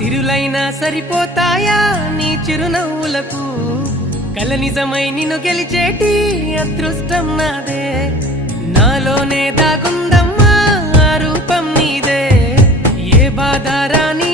సిరులైనా సరిపోతాయా నీ చిరునవ్వులకు కల నిజమై నిన్ను గెలిచేటి అదృష్టం నాదే నాలోనే దాగుందమ్మా ఆ రూపం నీదే ఏ బాధ రాని